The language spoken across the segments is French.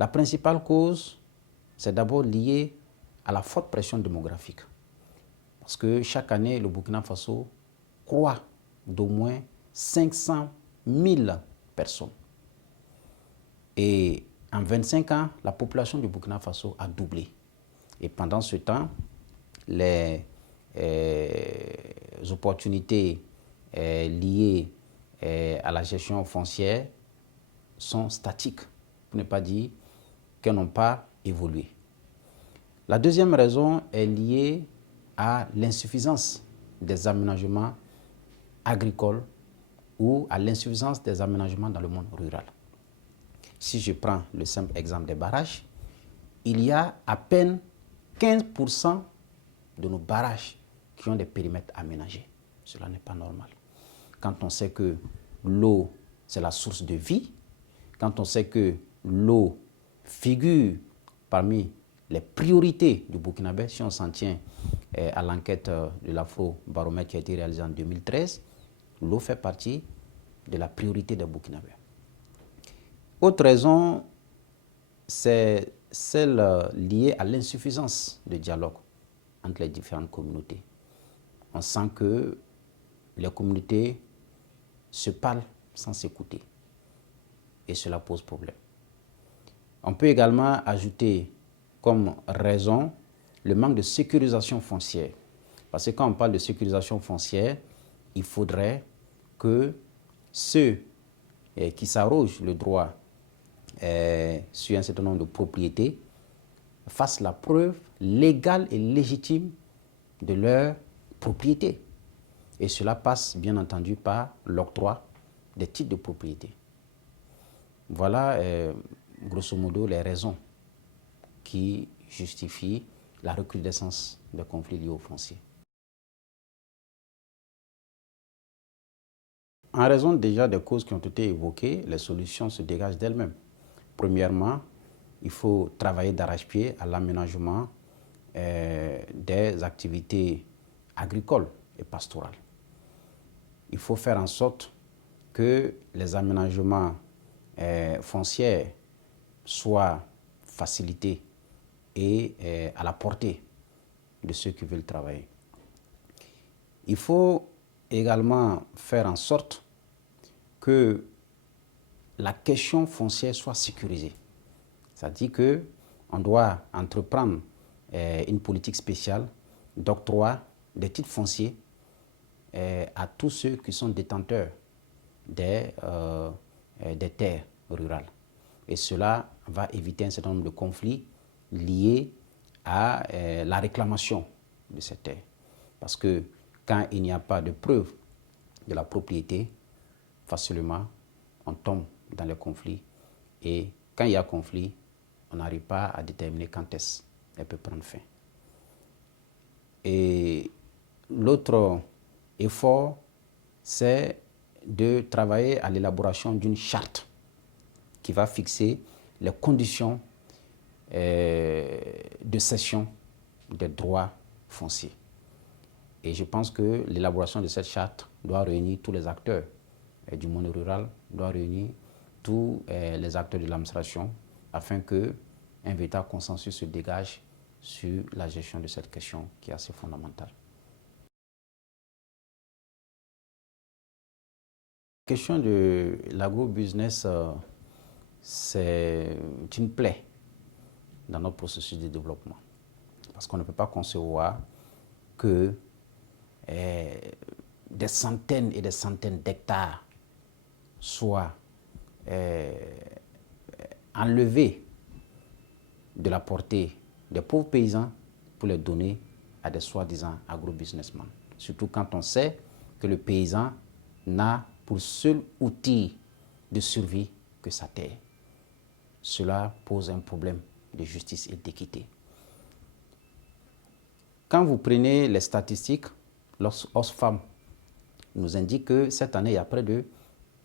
La principale cause, c'est d'abord lié à la forte pression démographique. Parce que chaque année, le Burkina Faso croît d'au moins 500 000 personnes. Et en 25 ans, la population du Burkina Faso a doublé. Et pendant ce temps, les opportunités liées à la gestion foncière sont statiques, pour ne pas dire qu'elles n'ont pas évolué. La deuxième raison est liée à l'insuffisance des aménagements agricoles ou à l'insuffisance des aménagements dans le monde rural. Si je prends le simple exemple des barrages, il y a à peine 15% de nos barrages qui ont des périmètres aménagés. Cela n'est pas normal. Quand on sait que l'eau, c'est la source de vie, quand on sait que l'eau figure parmi les priorités du Burkinabé, si on s'en tient à l'enquête de l'Afro-Baromètre qui a été réalisée en 2013, l'eau fait partie de la priorité des Burkinabés. Autre raison, c'est celle liée à l'insuffisance de dialogue entre les différentes communautés. On sent que les communautés se parlent sans s'écouter et cela pose problème. On peut également ajouter comme raison le manque de sécurisation foncière. Parce que quand on parle de sécurisation foncière, il faudrait que ceux qui s'arrogent le droit sur un certain nombre de propriétés fassent la preuve légale et légitime de leur propriété. Et cela passe bien entendu par l'octroi des titres de propriété. Voilà grosso modo les raisons qui justifient la recrudescence des conflits liés au foncier. En raison déjà des causes qui ont été évoquées, les solutions se dégagent d'elles-mêmes. Premièrement, il faut travailler d'arrache-pied à l'aménagement des activités agricoles et pastorales. Il faut faire en sorte que les aménagements fonciers soient facilités et à la portée de ceux qui veulent travailler. Il faut également faire en sorte que la question foncière soit sécurisée. C'est-à-dire qu'on doit entreprendre une politique spéciale d'octroi des titres fonciers à tous ceux qui sont détenteurs des terres rurales. Et cela va éviter un certain nombre de conflits liés à la réclamation de ces terres. Parce que quand il n'y a pas de preuve de la propriété, facilement, on tombe dans les conflits. Et quand il y a conflit, on n'arrive pas à déterminer quand est-ce qu'elle peut prendre fin. Et l'autre effort, c'est de travailler à l'élaboration d'une charte qui va fixer les conditions de cession des droits fonciers. Et je pense que l'élaboration de cette charte doit réunir tous les acteurs du monde rural, doit réunir tous les acteurs de l'administration afin qu'un véritable consensus se dégage sur la gestion de cette question qui est assez fondamentale. La question de l'agrobusiness, c'est une plaie dans notre processus de développement. Parce qu'on ne peut pas concevoir que des centaines et des centaines d'hectares soient enlevés de la portée des pauvres paysans pour les donner à des soi-disant agrobusinessmen. Surtout quand on sait que le paysan n'a pour seul outil de survie que sa terre. Cela pose un problème de justice et d'équité. Quand vous prenez les statistiques, l'Oxfam nous indique que cette année, il y a près de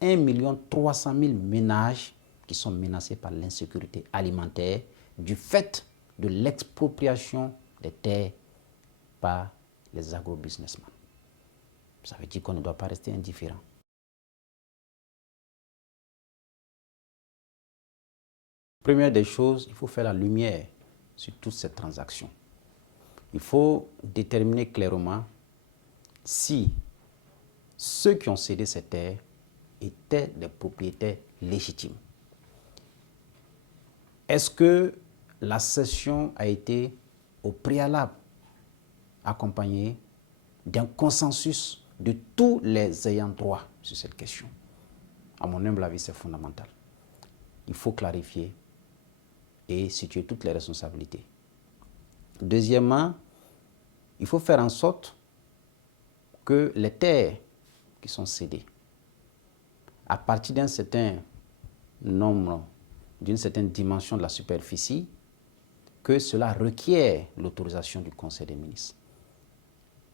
1 300 000 ménages qui sont menacés par l'insécurité alimentaire du fait de l'expropriation des terres par les agrobusinessmen. Ça veut dire qu'on ne doit pas rester indifférent. Le Première des choses, il faut faire la lumière sur toutes ces transactions. Il faut déterminer clairement si ceux qui ont cédé ces terres étaient des propriétaires légitimes. Est-ce que la cession a été au préalable accompagnée d'un consensus de tous les ayants droit sur cette question? À mon humble avis, c'est fondamental. Il faut clarifier et situer toutes les responsabilités. Deuxièmement, il faut faire en sorte que les terres qui sont cédées, à partir d'un certain nombre, d'une certaine dimension de la superficie, que cela requiert l'autorisation du Conseil des ministres.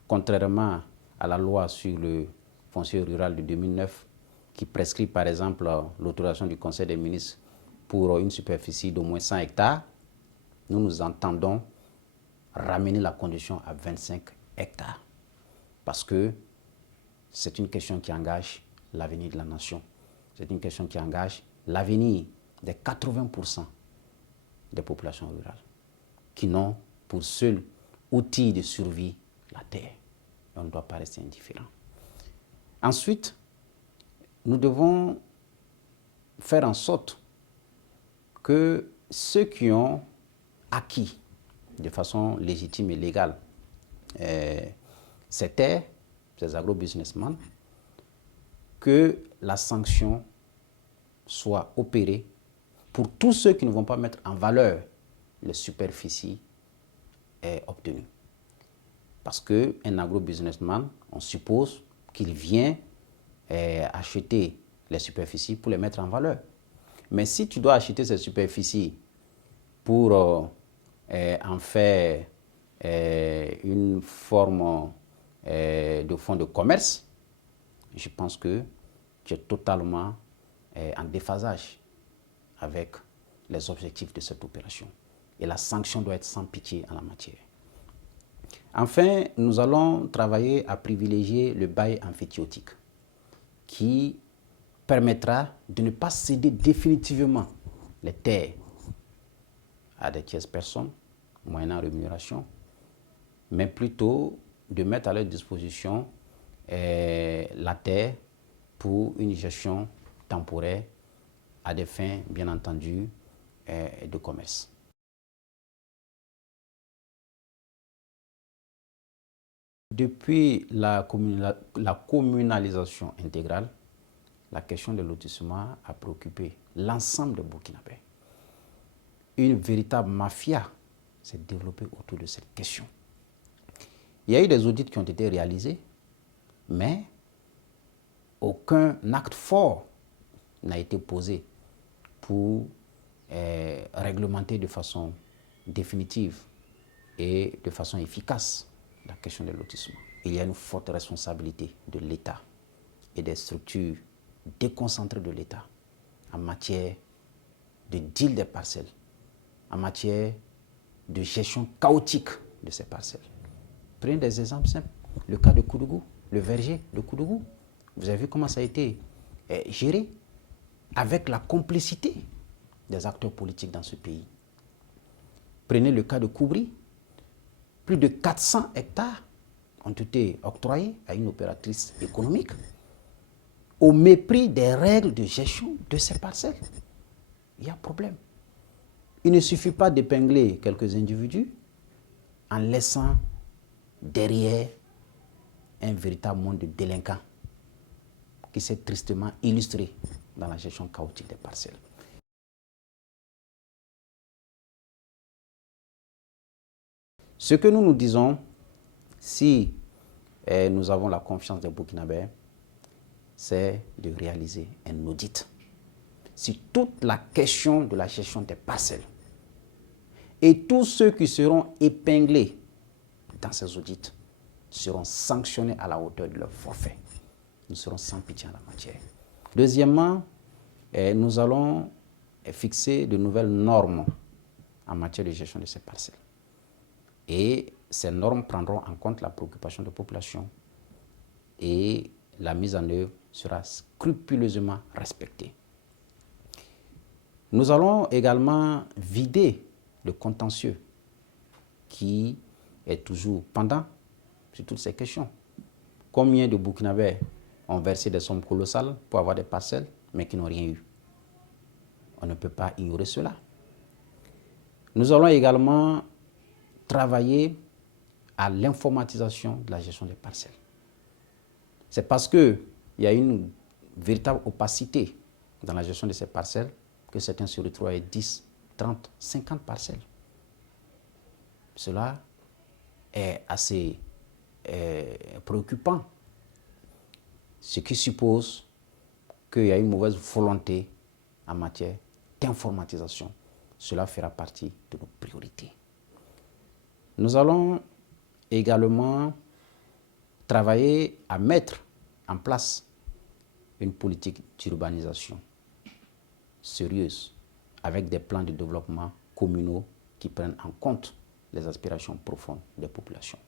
Contrairement à la loi sur le foncier rural de 2009, qui prescrit par exemple l'autorisation du Conseil des ministres pour une superficie d'au moins 100 hectares, nous entendons ramener la condition à 25 hectares. Parce que c'est une question qui engage l'avenir de la nation. C'est une question qui engage l'avenir des 80% des populations rurales qui n'ont pour seul outil de survie la terre. Et on ne doit pas rester indifférent. Ensuite, nous devons faire en sorte que ceux qui ont acquis de façon légitime et légale ces terres, ces agro-businessmen, que la sanction soit opérée pour tous ceux qui ne vont pas mettre en valeur les superficies obtenues. Parce qu'un agro-businessman, on suppose qu'il vient acheter les superficies pour les mettre en valeur. Mais si tu dois acheter ces superficies pour en faire une forme de fonds de commerce, je pense que tu es totalement en déphasage avec les objectifs de cette opération. Et la sanction doit être sans pitié en la matière. Enfin, nous allons travailler à privilégier le bail emphytéotique qui permettra de ne pas céder définitivement les terres à des tierces personnes, moyennant rémunération, mais plutôt de mettre à leur disposition la terre pour une gestion temporaire à des fins, bien entendu, de commerce. Depuis la communalisation intégrale, la question de lotissement a préoccupé l'ensemble des Burkinabés. Une véritable mafia s'est développée autour de cette question. Il y a eu des audits qui ont été réalisés, mais aucun acte fort n'a été posé pour réglementer de façon définitive et de façon efficace la question des lotissements. Il y a une forte responsabilité de l'État et des structures déconcentrées de l'État en matière de deal des parcelles, en matière de gestion chaotique de ces parcelles. Prenez des exemples simples. Le cas de Koudougou, le verger de Koudougou. Vous avez vu comment ça a été géré avec la complicité des acteurs politiques dans ce pays. Prenez le cas de Koubri. Plus de 400 hectares ont été octroyés à une opératrice économique au mépris des règles de gestion de ces parcelles. Il y a problème. Il ne suffit pas d'épingler quelques individus en laissant derrière un véritable monde de délinquants qui s'est tristement illustré dans la gestion chaotique des parcelles. Ce que nous nous disons, si nous avons la confiance des Burkinabés, c'est de réaliser un audit sur toute la question de la gestion des parcelles. Et tous ceux qui seront épinglés dans ces audits seront sanctionnés à la hauteur de leur forfait. Nous serons sans pitié en la matière. Deuxièmement, nous allons fixer de nouvelles normes en matière de gestion de ces parcelles. Et ces normes prendront en compte la préoccupation de la population et la mise en œuvre sera scrupuleusement respectée. Nous allons également vider le contentieux qui est toujours pendant sur toutes ces questions. Combien de Burkinabés ont versé des sommes colossales pour avoir des parcelles, mais qui n'ont rien eu? On ne peut pas ignorer cela. Nous allons également travailler à l'informatisation de la gestion des parcelles. C'est parce qu'il y a une véritable opacité dans la gestion de ces parcelles que certains se retrouvent avec 10, 30, 50 parcelles. Cela est assez préoccupant, ce qui suppose qu'il y a une mauvaise volonté en matière d'informatisation. Cela fera partie de nos priorités. Nous allons également travailler à mettre en place une politique d'urbanisation sérieuse avec des plans de développement communaux qui prennent en compte les aspirations profondes des populations.